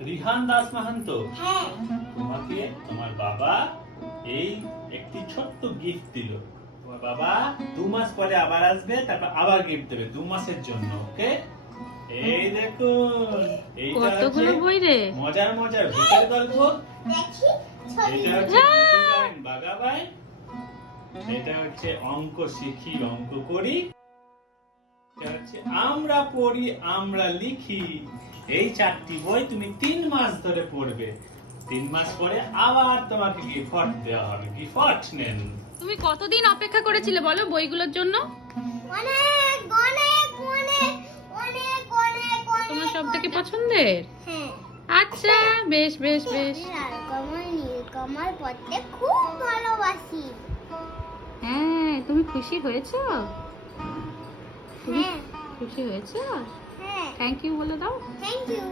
রিহান দাস মাহান্ত, হ্যাঁ। তোমাকে তোমার বাবা এই একটি ছোট্ট গিফট দিল। তোমার বাবা 2 মাস পরে আবার আসবে, তারপর আবার গিফট দেবে 2 মাসের জন্য। ওকে, এই দেখুন, এইটা কতগুলো হচ্ছে বই রে। মজার মজার ভূতের গল্প। দেখি ছবি। এটা হচ্ছে ভূতিকায়ন বাগাবাই। এটা হচ্ছে অঙ্ক শিখি অঙ্ক করি। এটা হচ্ছে আমরা পড়ি আমরা লিখি। এই 4টি বই তুমি 3 মাস ধরে পড়বে। 3 মাস পরে আবার তোমাকে গিফট দেওয়া হবে। গিফট নেন। তুমি কতদিন অপেক্ষা করেছিলে বলো বইগুলোর জন্য? অনেক অনেক অনেক অনেক অনেক তোমার সব থেকে পছন্দের? হ্যাঁ। আচ্ছা, বেশ বেশ বেশ। লাল কমল নীল কমল পড়তে খুব ভালোবাসি। হ্যাঁ, তুমি খুশি হয়েছো? হ্যাঁ খুশি হয়েছো? হ্যাঁ। থ্যাংক ইউ বলে দাও। Thank you.